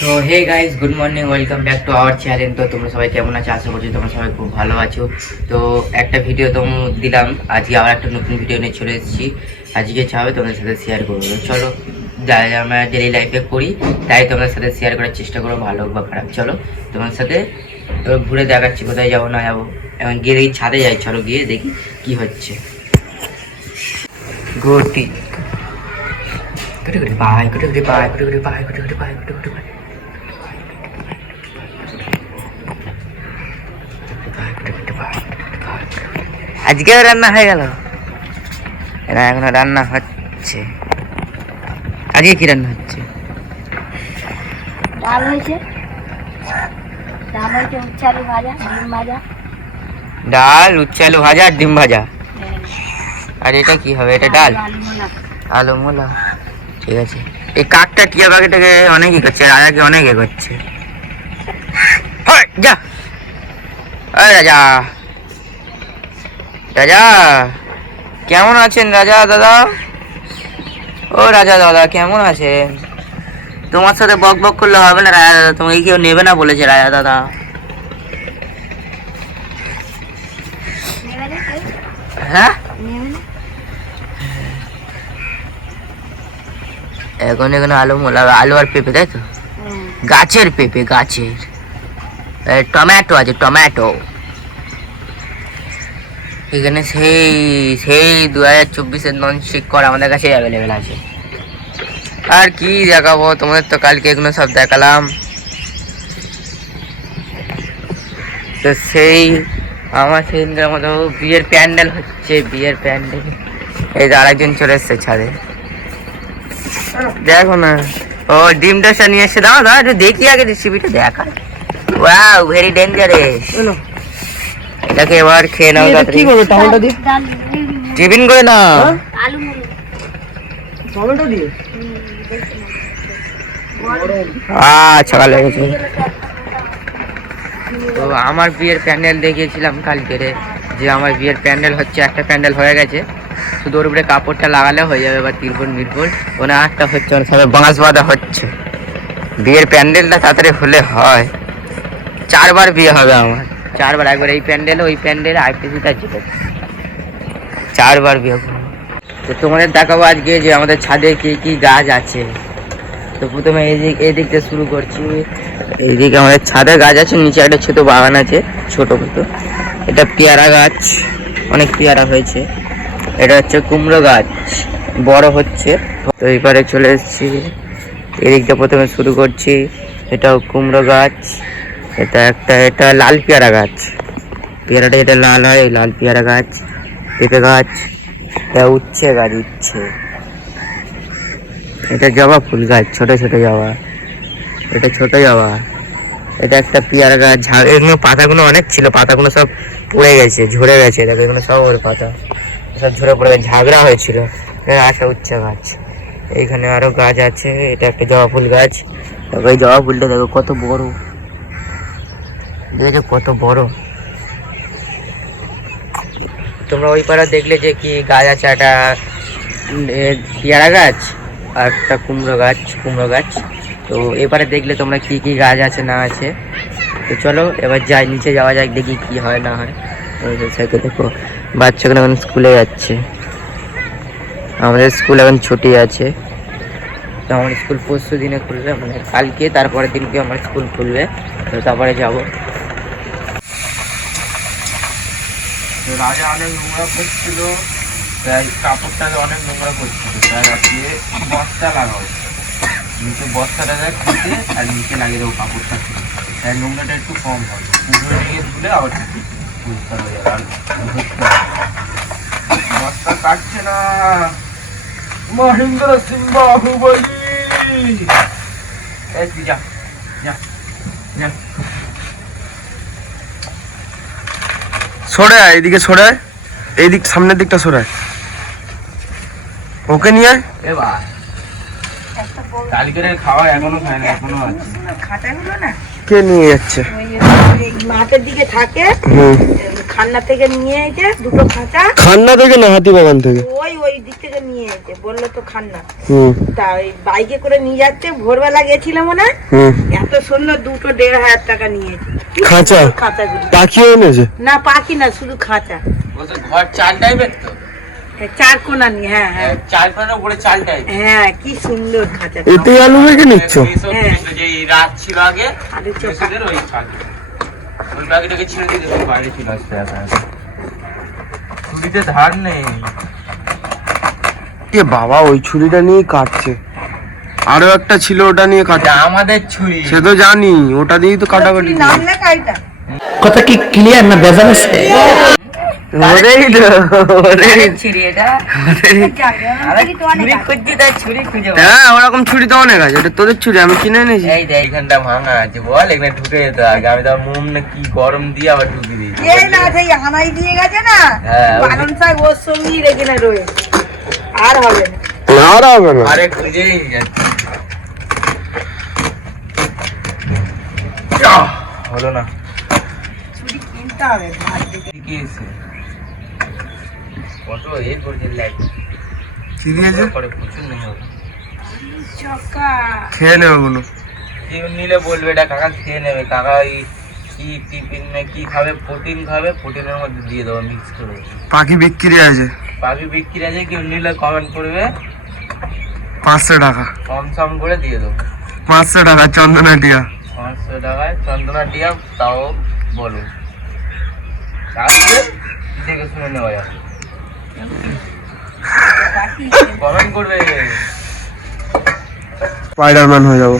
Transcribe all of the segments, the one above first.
তো hey guys, good morning, welcome back to our channel. তো তোমরা সবাই কেমন আছো? আশা করছি তোমরা সবাই খুব ভালো আছো। তো একটা ভিডিও তো দিলাম, আজকে আবার একটা নতুন ভিডিও নিয়ে চলে এসেছি। আজকে চাবে তোমাদের সাথে শেয়ার করবো। চলো, যা যা আমরা ডেলি লাইফে করি তাই তোমাদের সাথে শেয়ার করার চেষ্টা করবো, ভালো হোক বা খারাপ। চলো তোমার সাথে ঘুরে দেখাচ্ছি কোথায় যাবো না যাবো। এখন গিয়ে দেখি ছাদে যাই, চলো গিয়ে দেখি কি হচ্ছে। ঘুরতি বাই কুটে বাই কুটে বাই কুটে বাই কুটে বাই। আজকেও রান্না হয়ে গেল না? এখনো রান্না হচ্ছে। আজকে কি রান্না হচ্ছে? ডাল হয়েছে, ডাল হয়েছে, উচ্ছে আলু ভাজা, ডিম ভাজা। ডাল, উচ্ছে আলু ভাজা আর ডিম ভাজা। আর এটা কি হবে? এটা ডাল, আলু মূলা। ঠিক আছে। এই কাকটা টিয়া পাখিটাকে অনেকই করছে, রাজাকে অনেকে করছে। যা রাজা, রাজা কেমন আছেন? রাজা দাদা, ও রাজা দাদা কেমন আছেন? তোমার সাথে বক বক করলে হবে না রাজা দাদা, তোমাকে কেউ নেবে না বলেছে রাজা দাদা। হ্যাঁ, এখন এখানে আলু মূলা, আলু আর পেঁপে, তাই তো? গাছের পেঁপে, গাছের। টমেটো আছে, টমেটো। এখানে সেই সেই 2024-এর ননস্টিক কর আমাদের কাছে অ্যাভেলেবেল আছে। আর কি দেখাবো তোমাদের, তো কালকে এগুলো সব দেখালাম। তো সেই আমার সেদিনকার মতো বিয়ের প্যান্ডেল হচ্ছে, বিয়ের প্যান্ডেল। এই যে আরেকজন চলে এসছে ছাদে, দেখো না। ও ডিম টোস্টটা নিয়ে এসে দাও, দাও একটু দেখি আগে রেসিপিটা দেখা। Wow, very dangerous. এটাকে এবার খেয়ে নাও। কি করবে? টমেটো দিয়ে টিফিন করে না, আলু টমেটো দিয়ে সকালে গেছে। তো আমার বিয়ের প্যান্ডেল দেখিয়েছিলাম কালকে, যে আমার বিয়ের প্যান্ডেল হচ্ছে, একটা প্যান্ডেল হয়ে গেছে, শুধু ওর উপরে কাপড়টা লাগালে হয়ে যাবে। এবার তিরপল মিরপল ওনা একটা হচ্ছে, ওর সবাই বাঁশ বাঁধা হচ্ছে। বিয়ের প্যান্ডেলটা তাড়াতাড়ি হলে হয়। 4বার বিয়ে হবে আমার, 4বার। একবার এই প্যান্ডেল, ওই প্যান্ডেল, আইপিসি, তার যেতে 4বার বিয়ে করবো। তো তোমাদের দেখাবো আজকে যে আমাদের ছাদে কি কি গাছ আছে। তো প্রথমে এই দিক থেকে শুরু করছি। এইদিকে আমাদের ছাদে গাছ আছে, নিচে একটা ছোট বাগান আছে, ছোট মতো। এটা পেয়ারা গাছ, অনেক পেয়ারা হয়েছে। এটা হচ্ছে কুমড়ো গাছ, বড় হচ্ছে। তো এইবারে চলে এসেছি এদিকটা, প্রথমে শুরু করছি। এটাও কুমড়ো গাছ। এটা লাল পেয়ারা গাছ, পেয়ারাটা এটা লাল হয়, লাল পেয়ারা গাছ। পেঁপে গাছ, এটা উচ্ছে গাছ, উচ্ছে। এটা জবা ফুল গাছ, ছোট ছোট জবা, এটা ছোট জবা। এটা একটা পেয়ারা গাছ। এগুলো পাতাগুলো অনেক ছিল, পাতাগুলো সব পড়ে গেছে, ঝরে গেছে। দেখো এগুলো সব ওর পাতা সব ঝরে পড়ে গেছে, ঝাগড়া হয়েছিল। একটা উচ্ছে গাছ। এইখানে আরো গাছ আছে। এটা একটা জবা ফুল গাছ। দেখো এই জবা ফুলটা দেখো কত বড়, দেখো কত বড়। তোমরা ওই পাড়া দেখলে যে কি গাছ আছে, একটা পেয়ারা গাছ আর একটা কুমড়ো গাছ। তো এবারে দেখলে তোমরা কি কি গাছ আছে না আছে। তো চলো এবার যাই, নিচে যাওয়া যাক, দেখি কি হয় না হয়। সাইকেল দেখো, বাচ্চাগুলো এখন স্কুলে যাচ্ছে। আমাদের স্কুল এখন ছুটি আছে। তো আমার স্কুল পরশু দিনে খুলবে, মানে কালকে, তারপরের দিনকে আমার স্কুল খুলবে। তো তারপরে যাবো। রাজা অনেক নোংরা করছিল, তাই কাপড়টাকে অনেক নোংরা করছিল, তাই আজকে বস্তা লাগাও, নিচে বস্তাটা খুঁজে আর নিচে লাগিয়ে দেবো কাপড়টা, তাই নোংরাটা একটু কম হবে। পুজোর দিকে ধুলে আবার পরিষ্কার হয়ে যাবে। আর বস্তা কাটছে না, মহেন্দ্র সিং বাহুবলী। এই তুই যা যা যা, সরে আয়, এদিকে সরে আয়, এইদিক সামনের দিকটা সরে আয়, ওকে নিয়ে আয়। এবার কালকের খাওয়া এখনো খায় না, এখনো আছে। খাটা হলো না, কে নিয়ে যাচ্ছে? মাঠের দিকে থাকে, হুম। খান্না থেকে নিয়ে এসে দুটো খাঁচা খান্না থেকে না হাতিবাগান থেকে? ওই দিক থেকে নিয়ে এসে বললো তো খান্না। হুম তা ওই বাইকে করে নিয়ে যাচ্ছে, ভোরবেলা গেছিলাম না, হুম। এত সুন্দর দুটো 1,500 টাকা নিয়েছে। খাঁচা? খাঁচাগুলো পাখিও এনেছে? না, পাখি না, শুধু খাঁচা। ঘর চাল টাইপের তো, চার কোনা নিয়ে, হ্যাঁ হ্যাঁ চাল কোনার উপরে চাল টাইপ। হ্যাঁ, কি সুন্দর খাঁচা। এতে আলু মেখে নিচ্ছ? হ্যাঁ। যে রাত ছিল আগে আলু চোখা। ওই চাল, ওই প্যাকেটটাকে ছিঁড়ে দিতে বাইরে ছিল আসতে ছুরিতে ধার নেই। এ বাবা, ওই ছুরিটা নিয়ে কাটছে। আরো একটা ছিল, ওটা নিয়ে কাটছে। আমাদের ছুরি সে তো জানি, ওটা দিয়েই তো কাটাকাটি। নাম লেখা এটা। কথা কি ক্লিয়ার না বেজাল আছে? ওরেই তো, ওরেই। ছুরি এটা ছুরি খুঁজে হ্যাঁ, ওরকম ছুরি তো অনেক আছে। এটা তোদের ছুরি, আমি কিনে এনেছি। এই দেখ এখানটা ভাঙা আছে, বল এখানে ঢুকে যেতে আগে আমি তো মোম না কি গরম দিয়ে আবার ঢুকিয়ে দিয়েছি। এই না, সেই হানাই দিয়ে গেছে না, হ্যাঁ, ওই- পালন শাক ওর সঙ্গেই রেখে না রয়ে, আর হবে না। আর হবে না। আরে খুঁজেই যাচ্ছে, হলো না। ছুরি কিনতে হবে, ভাত দেখে। কি এসে কত এ করছে লাইট কি দিয়েছে? করে প্রচুর নেই হবে। চকা খেয়ে নেবে ওগুলো। কেউ নিলে বলবে এটা কাকা খেয়ে নেবে, কাকা ওই কি টিফিন না কি খাবে, প্রোটিন খাবে, প্রোটিনের মধ্যে দিয়ে দেবো মিক্স করে। পাখি বিক্রি আছে, পাখি বিক্রি আছে, কেউ নিলে কমেন্ট করবে, 500 টাকা। কম সম করে দিয়ে দেবো। 500 টাকা চন্দনা টিয়া। 500 টাকায় চন্দনা টিয়া, তাও বলো আসবে, দেখে শুনে নেওয়া যাবে, কমেন্ট করবে। স্পাইডারম্যান হয়ে যাবো।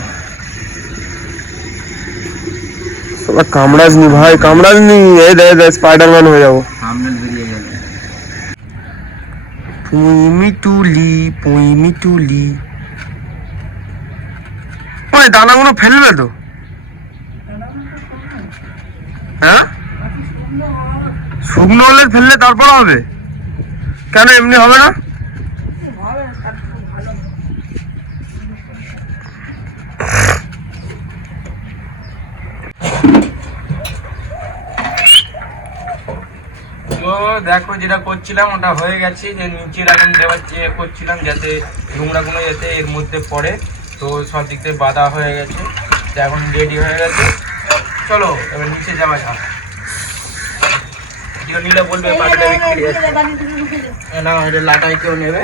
সবাই কামড়াসনি ভাই, কামড়াসনি। এই দে দে, স্পাইডারম্যান হয়ে যাবো। সামনে বেরিয়ে গেল। পুই মিটুলি। ওই দানাগুলো ফেলবে তো? হ্যাঁ, শুকনো হলে ফেললে তারপর হবে, কেন এমনি হবে না? তো দেখো যেটা করছিলাম ওটা হয়ে গেছে, যে নিচে এখন দেওয়ার চেয়ে করছিলাম যাতে নোংরাগুলো যাতে এর মধ্যে পড়ে। তো সব দিক থেকে বাঁধা হয়ে গেছে, তো এখন রেডি হয়ে গেছে। চলো এবার নিচে যাওয়া যাক। কেউ নিলে বলবে পাখিটা বিক্রি আছে না, এটা লাটাই কেউ নেবে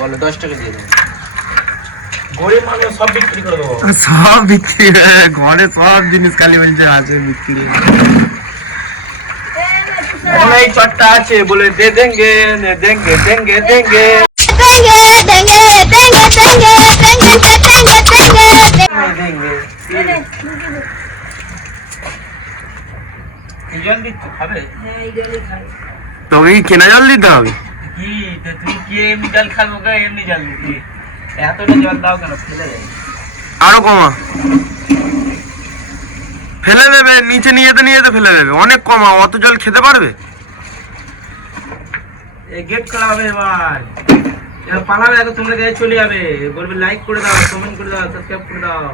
বলো 10 টাকা দিয়ে দেবো। গরিব মানুষ সব বিক্রি করে দেবো। সব বিক্রি, ঘরে সব জিনিস খালি বলছে আছে বিক্রি। এই চটটা আছে বলে দে দেঙ্গে দেঙ্গে দেঙ্গে দেঙ্গে দেঙ্গে। জল দিচ্ছ খাবে? তোকে কি কেনা জল দিতে হবে? কি তো তুমি কি এমনি জল খাবো গা? এমনি জল দিচ্ছি, এতটা জল দাও কেন, ফেলে দেয়। আরো কমা, ফেলে দেবে নিচে, নিয়ে যেতে ফেলে দেবে। অনেক কমা, অত জল খেতে পারবে? এই গেট খোলা হবে এবার, এবার পালাবে, এত তোমরা গায়ে চলে যাবে, বলবে লাইক করে দাও, কমেন্ট করে দাও, সাবস্ক্রাইব করে দাও।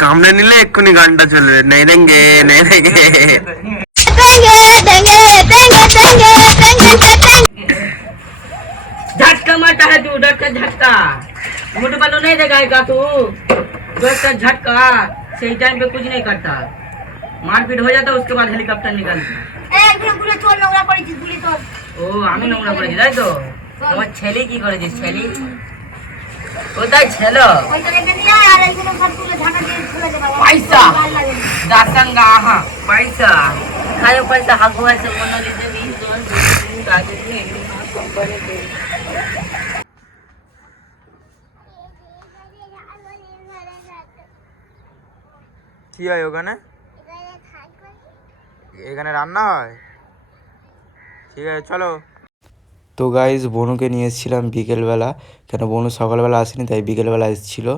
কামড়ে নিলে এক্ষুনি গানটা চলবে, নেই দেঙ্গে নেই দেঙ্গে। झटका मारता है तू, डर का झटका, मोटे बालों नहीं देगा तू, डर का झटका, सही टाइम पे कुछ नहीं करता, मारपीट हो जाता उसके बाद हेलीकॉप्टर निकलता। ও আমি নোংরা করেছি তাই তো? তোমার ছেলে কি করেছিস? ছেলে কোথায় ছিল? পয়সা দাসঙ্গা, হ্যাঁ পয়সা খায়, পয়সা হাগু আছে মনে দিতে কি হয় ওখানে? এখানে রান্না হয়? ঠিক আছে চলো। তো গাইজ বনুকে নিয়ে এসেছিলাম বিকেলবেলা, কেন বনু সকালবেলা আসেনি তাই বিকেলবেলা এসেছিলো।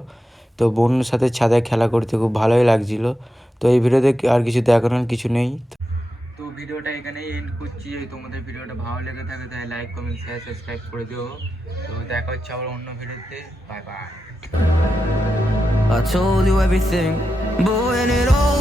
তো বনুর সাথে ছাদে খেলা করতে খুব ভালোই লাগছিলো। তো এই ভিডিওতে আর কিছু দেখানোর কিছু নেই। তো ভিডিওটা এখানেই এন্ড করছি। যদি তোমাদের ভিডিওটা ভালো লেগে থাকে তাহলে লাইক কমেন্ট শেয়ার সাবস্ক্রাইব করে দিও। তো দেখা হচ্ছে আবার অন্য ভিডিওতে। Bye bye. I told you everything, but when it all